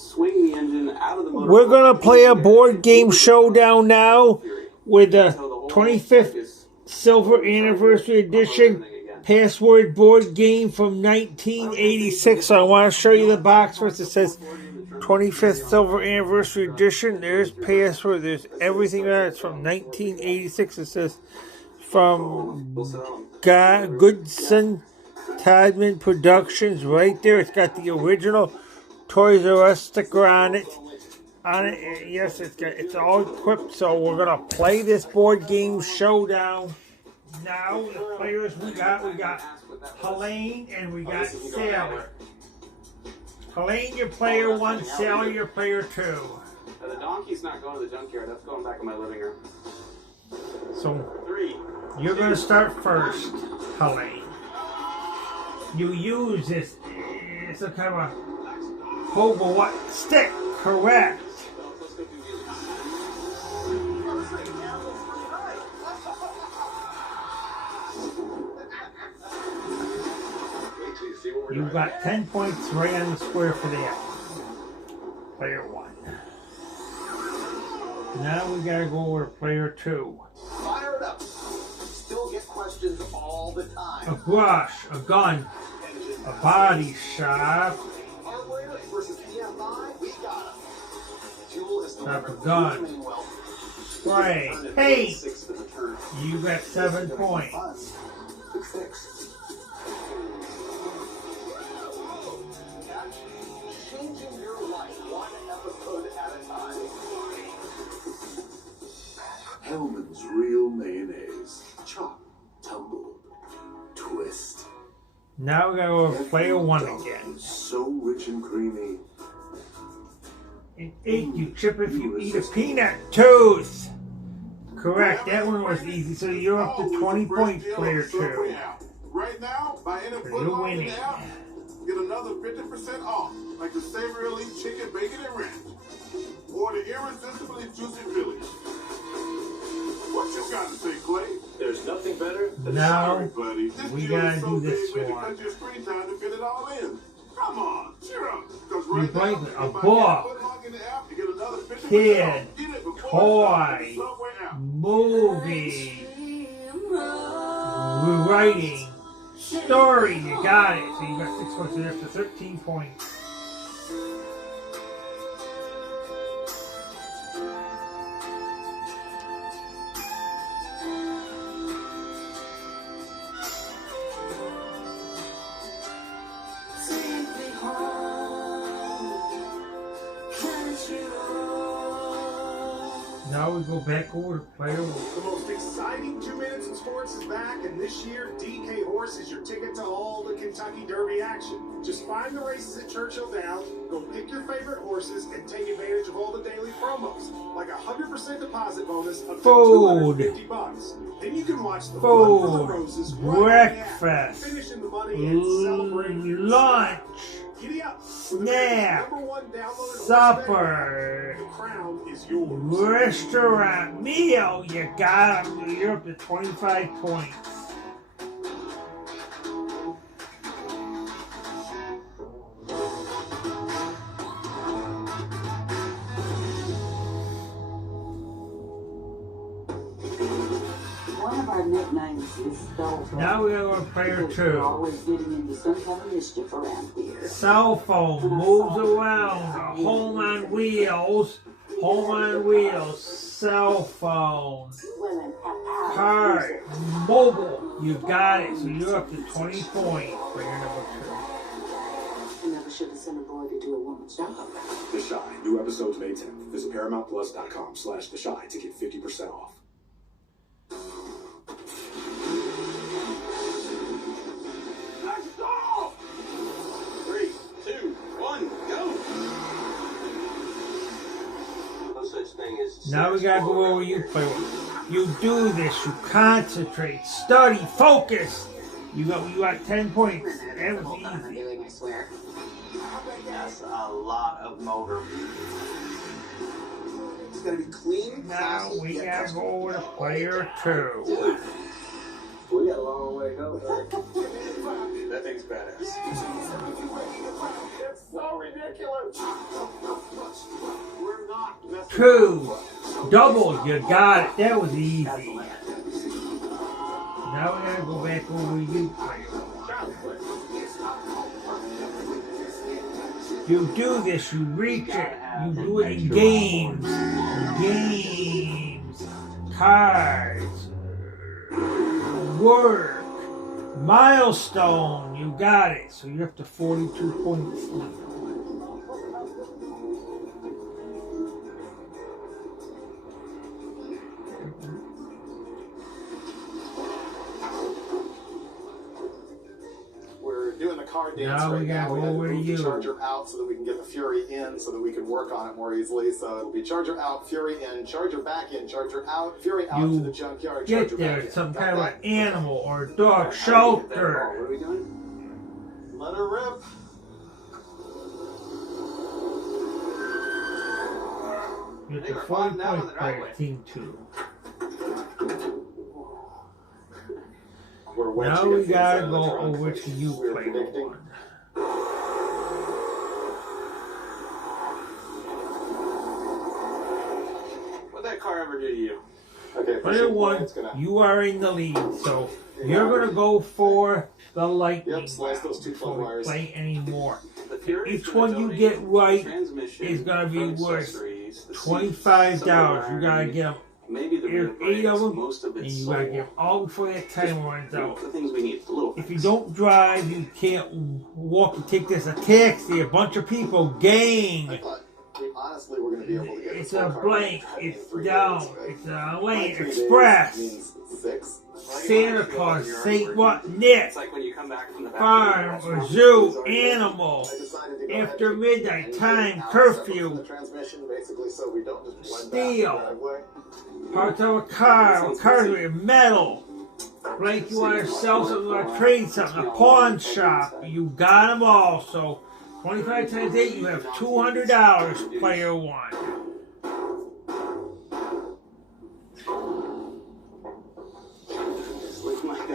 swing the engine out of the motor. We're going to play a board game showdown now with the 25th Silver Anniversary Edition password board game from 1986. So I want to show you the box first. It says 25th Silver Anniversary Edition. There's password. There's everything there. It's from 1986. It says from Goodson Todman Productions right there. It's got the original Toys R Us sticker on it. Yes, it's all equipped. So we're gonna play this board game showdown. Now the players we got Helene and we got Sailor. Helene, your player 1, Sailor, your player 2. The donkey's not going to the junkyard. That's going back in my living room. So you're gonna start first, Helene. You use this. It's a kind of a hobo what stick, correct? You got 10 points right on the square for that. Player 1. Now we gotta go over to player 2. Fire it up. Still get questions all the time. A brush, a gun, a body shop. Hardware versus EMI, we got him. Fuel is the Stop a gun. Spray. Paint. You got 7 points. Changing your life one episode at a time. Hellman's Real Mayonnaise. Chop, tumble, twist. Now we gotta go to player 1 again. So rich and creamy. An 8, you chip if you eat a peanut tooth. Correct, that one was easy. So you're up to 20 points, player 2. Right now, by any So you're winning. get another 50% off, like the Savory Elite Chicken, Bacon, and Ranch. Or the irresistibly juicy Philly. What you got to say, Clay? There's nothing better than Now buddy. This we deal gotta is so do this big, way to one. cut your screen time to fit it all in. Come on, cheer up. 'Cause You right play now, a if I book, put in the app, you get another 50% kid, off. Get it before toy, it's on the Subway app. movie, rewriting, story. You got it. So you got 6 points. So you're up to 13 points. Now we go back over to player 1. The most exciting 2 minutes in sports is back, and this year, DK Horse is your ticket to all the Kentucky Derby action. Just find the races at Churchill Downs, go pick your favorite horses, and take advantage of all the daily promos, like a 100% deposit bonus up to $250. Then you can watch the Fun for the Roses breakfast, finishing the money and celebrating your lunch, Giddy up. snack, #1 supper, The crown is yours. restaurant, meal. You got them. You're up to 25 points. One of our nicknames is Spellful. Now we go to player 2. We're always getting into some kind of mischief around here. Cell phone moves around. Home on wheels. Home on wheels. Cell phone. Women have power. Card. Mobile. You got it. So you're up to 20 points for your number 2. I never should have sent a boy to do a woman's job. The Shy. New episodes May 10th. Visit ParamountPlus.com/The Shy to get 50% off. Let's go! 3, 2, 1, go! No such thing as. Now we gotta go over you play with. You do this. You concentrate. Study. Focus. You got 10 points. That was easy. I swear. That's a lot of motor. It's gonna be clean. Now classy, we yet gotta custom. go over to player 2. We got a long way to go. That thing's badass. It's so ridiculous. 2. Double, you got it. That was easy. Now we gotta go back over to you, player. You do this, you reach it. You do it in games. Games. Cards. Work. Milestone. You got it. So you're up to 42 points. Doing the card dance now right we now. gotta We go had to over to move the you. Charger out so that we can get the Fury in so that we can work on it more easily. So it'll be Charger out, Fury in, Charger back in, Charger out, Fury out to the junkyard, Get Charger there, back in. some Got kind of that? an animal or a dog shelter. What are we doing? Let her rip. You're They the were on 40 down point the player, driveway. team 2. We're wedged Now we against the gotta inside of the go trunk. over to you, We're player predicting. 1. What'd that car ever do to you? Okay, Player pushing 1, it's gonna. you are in the lead, so you're gonna go for the lightning. Yep, slice those two before plug we wires. play anymore. The Fury's Each gonna one you donate get right transmission, is gonna be front worth accessories, the seats, $25. some of You the gotta wiring, get them. maybe the rear There's 8 of brakes, them, most of and it's you gotta sold. get them all before that timer runs out. The things we need, the little If you things. don't drive, you can't walk and take this a taxi. A bunch of people, gang. I thought we honestly were going to be able to get It's this a whole car blank. running in It's 3 down. days, right? It's a lane. 3 days Express. means 6. Santa Claus, Saint what? Nick. It's like when you come back from the Farm bathroom or restaurant. zoo, animal. I decided to go After ahead and midnight, engine time, out curfew. separate from the transmission, basically, so we don't just blend Steel. back the driveway. Parts of a car, metal. Like you want to sell something, you want to trade something, a pawn shop. You got them all. So 25 times 8, you have $200, player 1.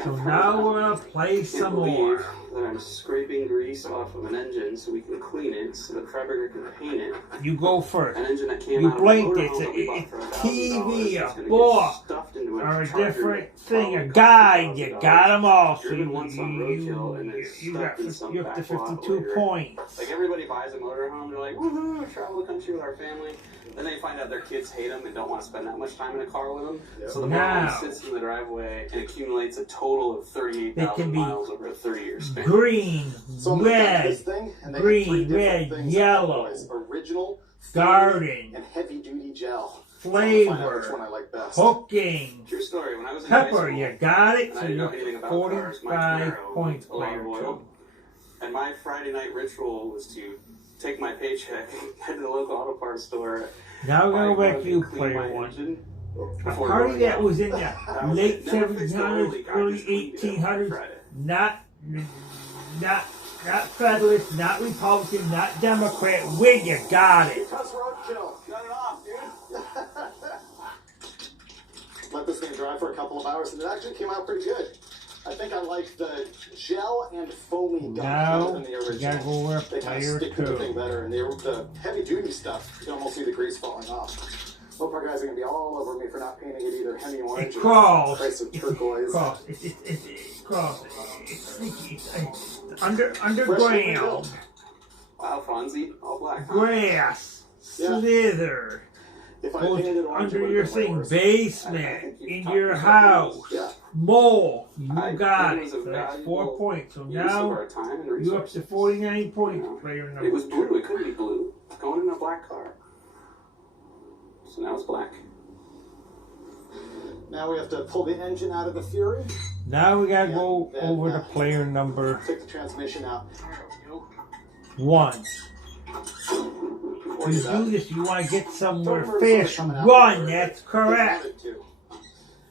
So now we're going to play some more. That I'm scraping grease off of an engine so we can clean it, so the fabricator can paint it. You go first. An engine that came You out blink of a it. motorhome that we bought It's for a $1,000. TV, It's a gonna book, get stuffed into or a Charger different that thing, a probably guide. costs You $1,000. got them all. So Driven once on roadkill and it's you stuck in some you're up to back lot 52 later. points. Like everybody buys a motorhome, they're like, woohoo, travel the country with our family. Then they find out their kids hate them and don't want to spend that much time in a car with them. Yep. So the Now. motorhome sits in the driveway and accumulates a total of They 38,000 can be miles over a 30-year span. Green, So I'm gonna cut red, this thing, and they have green, 3 different red, things yellow, boys. Original, garden, and heavy duty gel. flavor, So I'm gonna find out which one I like best. hooking, True story. When I was in high pepper. school, You got it. and I So didn't know you're anything about 45 cars, my Camaro points, a lot player of 2. oil. And my Friday night ritual was to take my paycheck, head to the local auto parts store. Now we're buy going to go one back to you, and clean player my 1. engine A before party going that out. was in the That was late it. Never fixed the oil 1700s, leak. I early just cleaned it up on 1800s. Friday. Not Federalist, not Republican, not Democrat. Win, you got it. Cuss roadkill. Cut it off, dude. Let this thing dry for a couple of hours, and it actually came out pretty good. I think I like the gel and foamy gum better Now than the we original. gotta go over They kind of player stick to the 2. thing better, and the heavy duty stuff, you can almost see the grease falling off. Hope our guys are gonna be all over me for not painting it either Hemi orange It crawls. or Price of turquoise. Crawls. It crawls. It's sneaky. It's underground. Wow, Fonzie, all black. Huh? Grass. Yeah. Slither. If I Goes painted it orange, it under would've your been way thing. worse. Basement. In your house. Yeah. Mole. You I got think it. was a So that's 4 valuable points. So use of now our time and you're up to resources. 49 points, player number It was blue. 2. It couldn't be blue. It's going in a black car. So now it's black. Now we have to pull the engine out of the Fury, Now we gotta Yeah, go that- over to that- player number take the transmission out. 1. Before You that, do this, you want to get somewhere Don't fish. coming out Run, where that's they correct. wanted to.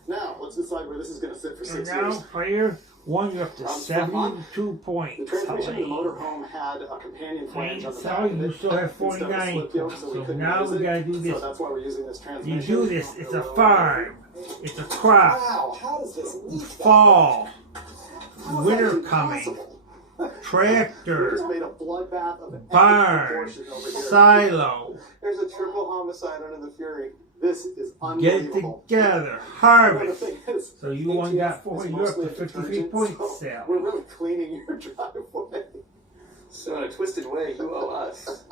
Now, let's decide where this is going to sit for So 6 now, years. player 1, you're up to 72 The points. transmission in the Helene. motorhome had a companion flange on the back Sorry, of you it still have instead of 49 slip yoke, points. so we So couldn't now use we it. gotta do So this. that's why we're using this You transmission. do this, it's a farm. It's a crop. Wow, how does this leak that Fall. way? How is Winter that even coming. possible? We Tractor. just made a bloodbath of epic Barn. proportion over here. Silo. There's a triple hump homicide under the Fury. This is Get unbelievable. together. The Harvest. thing is, So you one got ATF 4, is you're up mostly to a 53 detergent, points, so Sal. we're really cleaning your driveway. So in a twisted way, you owe us.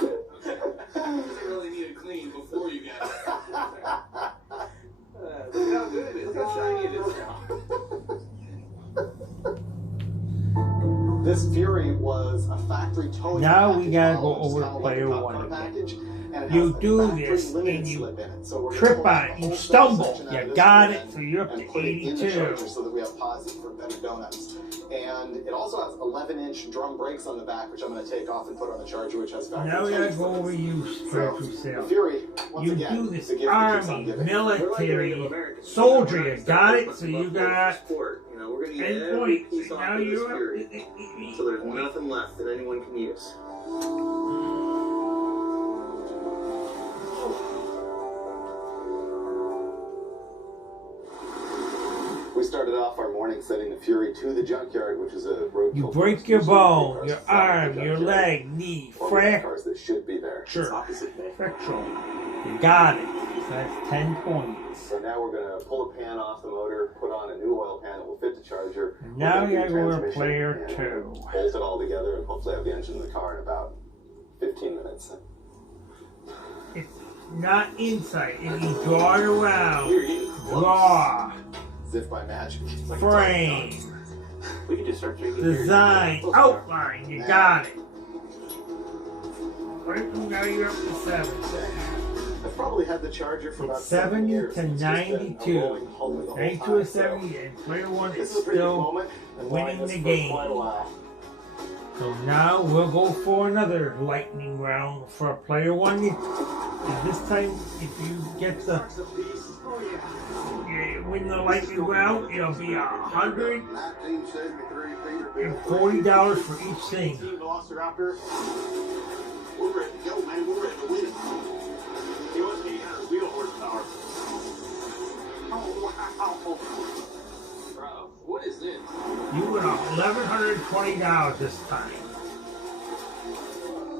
You really need to clean before you get it. Look how good it is. Look how shiny it is now. This Fury was a factory towing Now we package gotta model, go which is over kinda like player a cop one car again. package, and it You has a do factory this, limited and you slip in it. So we're gonna trip pull on out it, the you whole stumble, section out you of this got bin it, so you're up and to put it in the 82. charger so that we have positive for better donuts. And it also has 11-inch drum brakes on the back, which I'm going to take off and put on the charger, which has factory Now we gotta towing go over slips. you, Stretch The yourself. Fury, once You again, do this the gift that keeps on army, giving. military, soldier, you got it? So you got Sport. You know, we're gonna get 10 every points. piece off Now of this you're Fury, up so there's nothing left that anyone can use. We started off our morning sending the Fury to the junkyard, which is a road. You kill break course. your Usually bone, cars your fly to the arm, your junkyard. leg, knee, Or we have cars that should be there. fracture. You got it. So that's 10 points. So now we're going to pull a pan off the motor, put on a new oil pan that will fit the charger. And now We're we gonna gotta do go to transmission player and 2. bolt it all together and hopefully have the engine in the car in about 15 minutes. It's not inside. If you draw it around, You're getting close. draw, As if by magic. It's like frame, We could just start drinking design, outline, you got it. Right now you're up to 7. I've probably had the charger for about It's 70 years. to It's just been a 92. rolling home the whole 92 time, to 70, and player 1 This is is a pretty good still moment. And winning this the for game. quite a while. So now we'll go for another lightning round for player 1. And this time, if you get the win the lightning round, it'll be $140 for each thing. Team Velociraptor. We're ready to go, man. We're ready to win. He was 800 wheel horsepower. Oh, wow. Bro, what is this? You win $1,120 this time.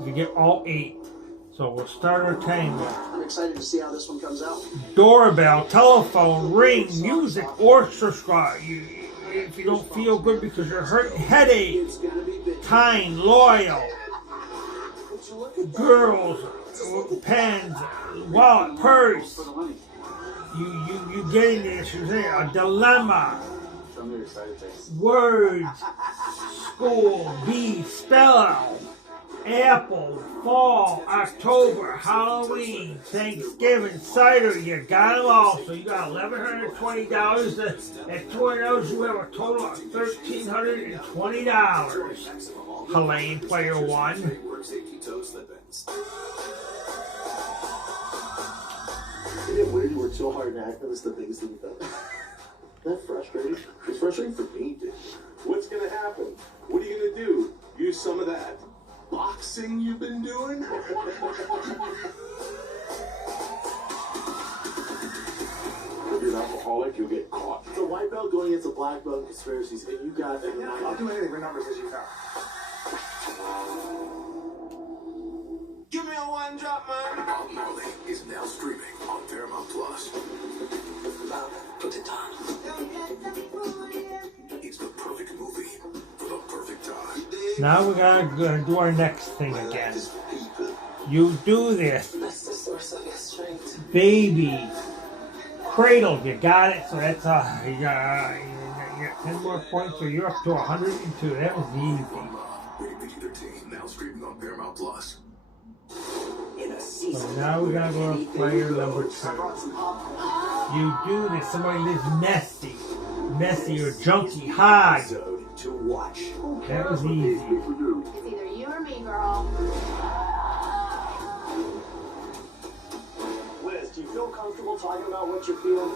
You get all 8. So we'll start our timer. I'm excited to see how this one comes out. Doorbell, telephone, ring, music, orchestra. If you don't feel good because you're hurt, headache, kind, loyal, girls, pens, wallet, purse. You getting this? You say a dilemma. Show me your excited face. Words, school, beef, spell out. Apple, fall, October, Halloween, Thanksgiving, cider, you got them all. So you got $1,120. At $200, you have a total of $1,320. Helene, player 1. Isn't it weird you worked so hard to act like this the biggest thing you've done? Isn't that frustrating? It's frustrating for me, dude. What's going to happen? What are you going to do? Use some of that boxing you've been doing? If you're an alcoholic, you'll get caught. It's a white belt going against a black belt in conspiracies, and you got it. I'll do anything for numbers as you know. Give me a one drop, man. Bob Marley is now streaming on Paramount Plus. Put it on. It's the perfect movie for the perfect time. Now we gotta do our next thing again. You do this. That's the source of your strength. Baby. Cradle, you got it. So that's you got 10 more points, so you're up to 102. That was easy. Rated PG-13, now streaming on Paramount Plus. So now we gotta go to player number 2. You do this. Somebody lives messy or junky hard. To watch. That was easy. It's either you or me, girl. Liz, do you feel comfortable talking about what you're feeling?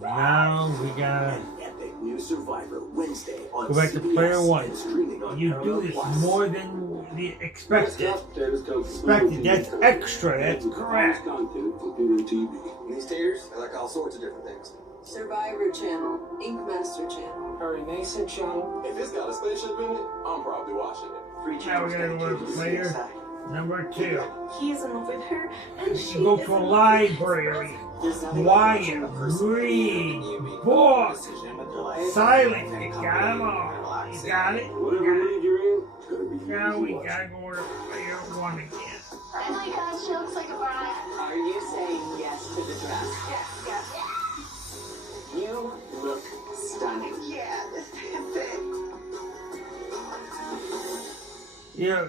Now we gotta Epic new Survivor Wednesday on go back to player 1. on You do Paramount this Plus. more than the expected. That's extra. That's correct. These taters, I like all sorts of different things. Survivor Channel, Ink Master Channel, Harry Mason Channel. If it's got a spaceship in it, I'm probably watching it. Now we gotta go to player Number 2. He's in love with her, and she You go is to a in love library. Quiet, read, book, silent. You got them all. You got it? Whatever mood you're in, Now we gotta go to player 1 again. Oh my god, she looks like a bride. Are you saying yes to the dress? Yes, yes. You look stunning. Yeah, this damn thing. Yeah,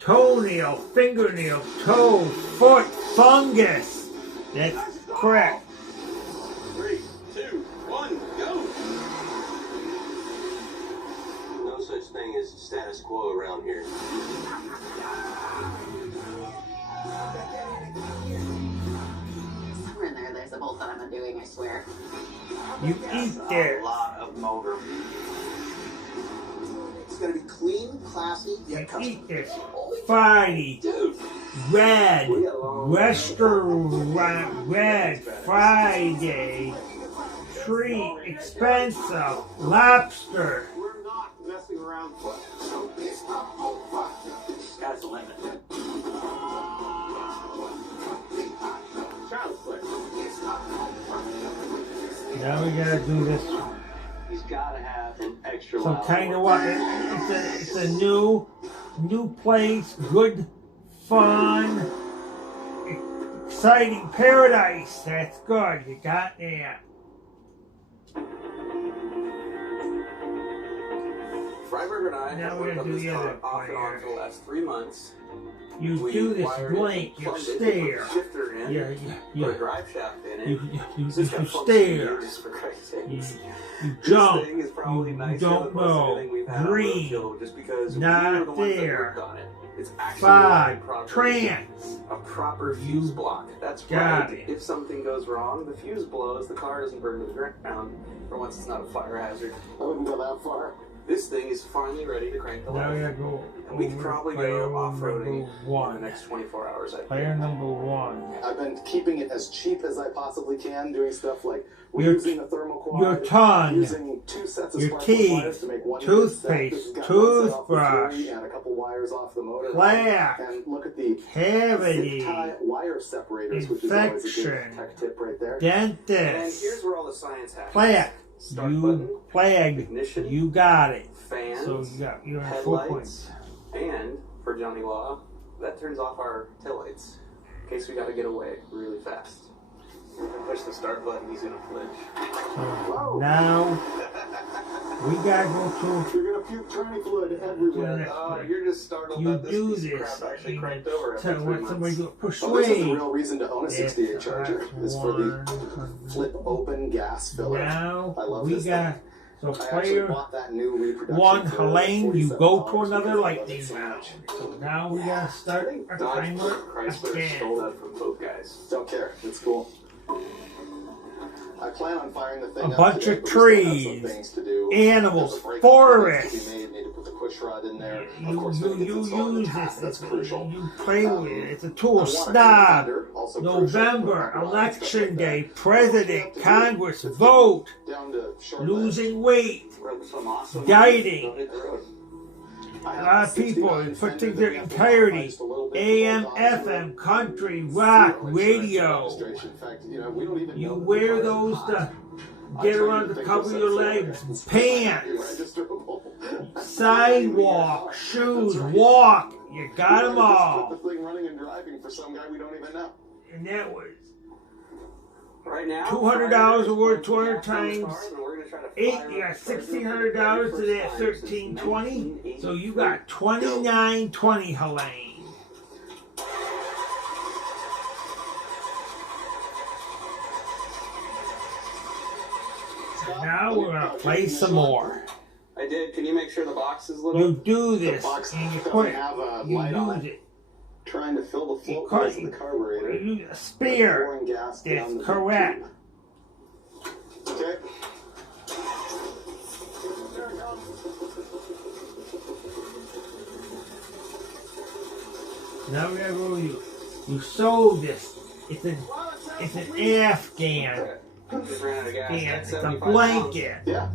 toenail, fingernail, toe, foot, fungus. That's correct. 3, 2, 1, go! No such thing as status quo around here. Somewhere in there, there's a bolt that I'm undoing, I swear. You eat there. a lot of motor. It's gonna be clean, classy, You yet custom. eat this. Friday, red, restaurant, red, Friday, treat, expensive, lobster. We're not messing around. Sky's the limit. Child's play. Now we gotta do this. He's gotta have an extra So loud kind of horn. what? It's a new place, good, fun, exciting paradise. That's good. You got that. Freiberger and I Now have we're worked gonna on do this the car other off and on player. for the last 3 months. You We do this wired it, blink. You plugged it, stare. put a shifter in, You, put a drive shaft in it. you So it's got function stare. just for Christ's You, sakes. you This jump. thing is probably You nicer don't than most know. everything we've had on Green. roadkill just because we Not were the ones that there. worked on it. It's actually 5. proper- Trance. a proper fuse block. That's Got right. it. If something goes wrong, the fuse blows, the car doesn't burn to the ground. For once, it's not a fire hazard. I wouldn't go that far. This thing is finally ready to crank the Now we light. gotta go. And we can over probably player go off-roading number in the 1. next 24 hours. I think. Player number 1. I've been keeping it as cheap as I possibly can, doing stuff like Your- using a thermoquad, your tongue, using 2 sets of your sparkle teeth, wires to make one toothpaste, set. This has got one set off the toothbrush, Fury and a couple wires off the motor. plaque, And look at the cavity, zip tie wire separators, which is always a infection, good tech tip right there. And dentist, here's where all the science happens. plaque. Start You button, plague. ignition, You got it. fans, So you're at 4 headlights, points. and for Johnny Law, that turns off our taillights in case we gotta get away really fast. We're gonna push the start button, he's gonna flinch. So now we gotta go to. You're gonna puke tranny fluid everywhere. next Oh, play. you're just startled You that this do piece of this. crap actually You cranked over tell after 3 what months. somebody do. Well, this is the Persuade. real reason to own a 68 Charger. Is for the flip open gas filler. Now I love we this got. thing. So I actually player bought that new reproduction 1, for Helene, you $47 go to because another I love it lightning so round. much. So now we gotta I start think our Dodge timer Chrysler again. stole that from both guys. Don't care. It's cool. I plan on firing the thing A up bunch today, of but we still have some trees, things to do. animals, There's a brake forests. needs to be made. Need to put the push rod in there. Of You, course, you, when it gets you installed in the use tap, this. that's crucial. You play with it. It's a I tool. want a Snob. cooler fender, also crucial. November, Put that on and stuff election like day, that. president, All Congress, you have to do is vote, down to short losing weight, Rode some awesome Dieting. Don't hit the road. I a have lot of people 69 put Fender things that their we have to entirety. modify just a little bit to AM, bolt onto FM, it. country, rock, Zero insurance radio. registration. In fact, you know, we don't even know You that the wear car is those hot. to I get try around to think cover those your are legs, so pants, registerable. sidewalk, shoes, That's right. walk. You got We them just all. Put the thing running and driving for some guy we don't even know. And that was Right now, $200 a word, 200 Freiberger's going times. cars, and we're gonna try to 8, fire you got up the Freiberger $1,600 for to the that first time since 1320. So you 1983. got 2920, Helene. So now we're gonna play some more. I did. Can you make sure the box is lit You up? do The this box and you doesn't put it. have a You light on use it. it. Trying to fill the float Because holes in the carburetor. you use a spear. Pouring gas down That's the correct. tube. Okay. Now we gotta go. You sew this. It's an Afghan. Just ran out of gas. It's That's a 75 pounds. blanket. Yeah.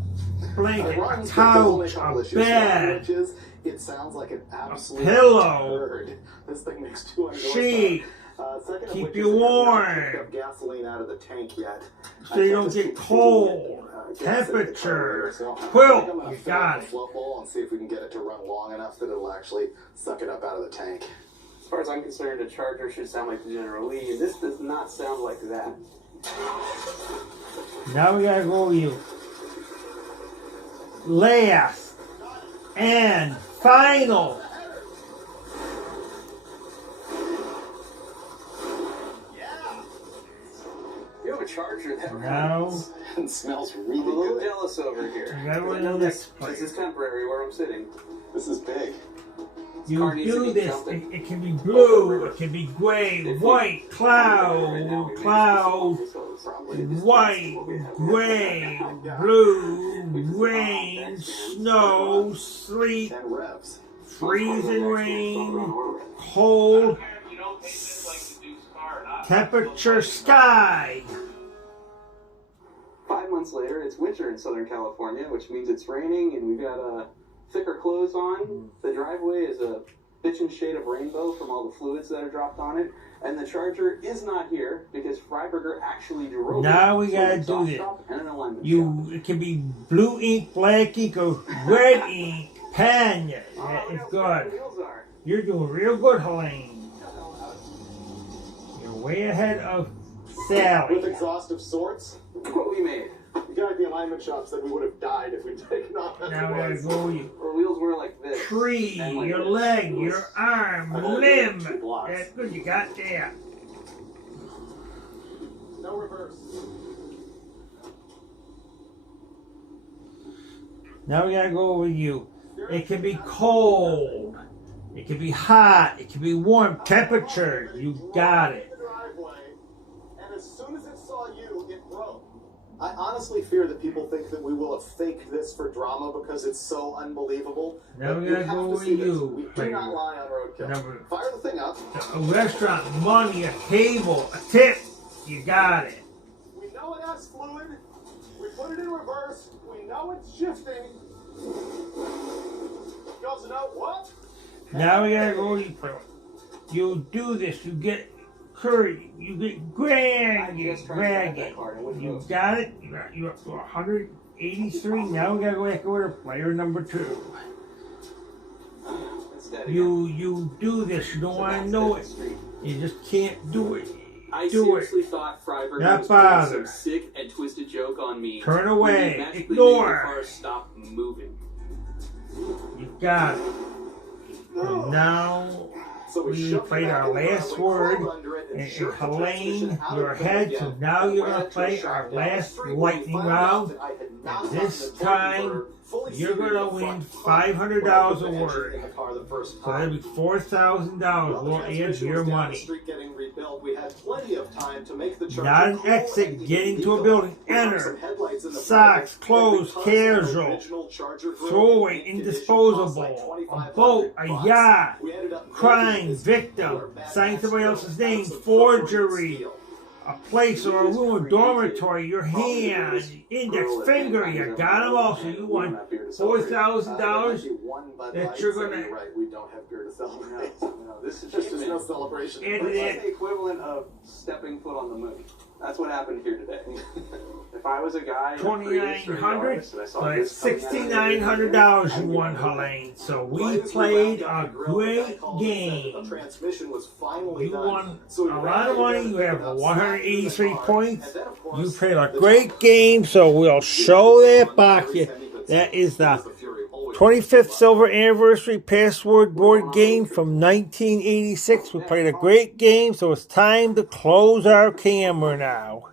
Blanket, a Runs, but there's only couch, couple a issues. One bed. which is It sounds like an absolute pillow. turd. This thing makes 200 Sheet. Second of Keep which you is it has not warm. picked up gasoline out of the tank yet. So you don't get cold. Temperature. Quilt. You got it. Float bowl and see if we can get it to run long enough that it'll actually suck it up out of the tank. As far as I'm concerned, a Charger should sound like the General Lee, and this does not sound like that. Now we gotta go with you. Last and final. You have a Charger that Now runs. It smells really I'm a little good. jealous over here. we gotta I run know in this this is place. temporary where I'm sitting. This is big. You car needs to do be this. jumping. It can be blue. It can be gray, white, cloud, cloud, white, gray, blue, rain, snow, sleet, 10 revs. freezing rain, cold, temperature, sky. 5 months later, it's winter in Southern California, which means it's raining, and we've got thicker clothes on. The driveway is a bitchin' shade of rainbow from all the fluids that are dropped on it. And the Charger is not here because Freiberger actually drove it. Now we to gotta an do exhaust this. shop and an alignment shop. It can be blue ink, black ink, or red ink. Pen. It's good. Wheels are. You're doing real good, Helene. You're way ahead of With Sally. exhaust of sorts. Look what we made. The guy at the alignment shop said we would have died if we'd taken off that Now we gotta go with you. Our wheels were like this. Tree, And like your this. leg, It was- your arm, I only limb. did 2 blocks. That's good. You got that. No reverse. Now we gotta go with you. It can be cold. It can be hot. It can be warm. Temperature. You got it. The driveway, and as soon as it saw you, it broke. I honestly fear that people think that we will have faked this for drama because it's so unbelievable. Now But we you gotta have go to with see this. you, We do player. not lie on roadkill. Number- Fire the thing up. A restaurant, money, a table, a tip. You got it. We know it has fluid. We put it in reverse. We know it's shifting. Goes a note, what? Now we gotta go with you, player. You do this. You get curry. You get grand. You drag it. You got it. You're up to 183. Now we gotta go back over to player number 2. It's dead again. You do this. You don't So want to that's know the it. street. You just can't do it. I Do seriously it. thought Freiberger Not was playing bother. some sick and twisted joke on me. Turn when away. he magically Ignore. made the car stop moving. You got it. And now So we shoved played it our back over, last went word. crawled under it, And jerked the Helene, transmission out you're of the ahead. again. So now And you're ran gonna into a play shop our down the last street where we lightning found out round. that I had And not this gotten the time, torque motor fully you're seated in gonna the win front pump $500 when I a put the word. engine in the car the first So that'll time. be $4,000. While the We'll add transmission your was down the money. street getting rebuilt, we had plenty of time to make the Charger Not an cool exit, and get even into a legal. building. We hung Enter. some headlights in the Socks, front, clothes, and because the casual. original Charger grill Throwaway, in condition indisposable. cost like A boat, a $2,500, yacht. we ended up Crime, making this victim, killer badass signing somebody grill else's out name, of some forgery. steel. A place or a room, dormitory, your hand, index finger, you got them all. So you won $4,000 that you're gonna. You're right, we don't have beer to celebrate. No, this is just There's no celebration. And It's like it- the equivalent of stepping foot on the moon. That's what happened here today. If I was a guy in a Prius or a $2,900, Yaris and I saw but this coming out of $6,900 you won, Helene. So we played a great game. The transmission was finally You done. won So a lot of money. You have 183 points. And then, of course, You played a the great game, so we'll show that box here. That is the 25th Silver Anniversary Password board game from 1986. We played a great game, so it's time to close our camera now.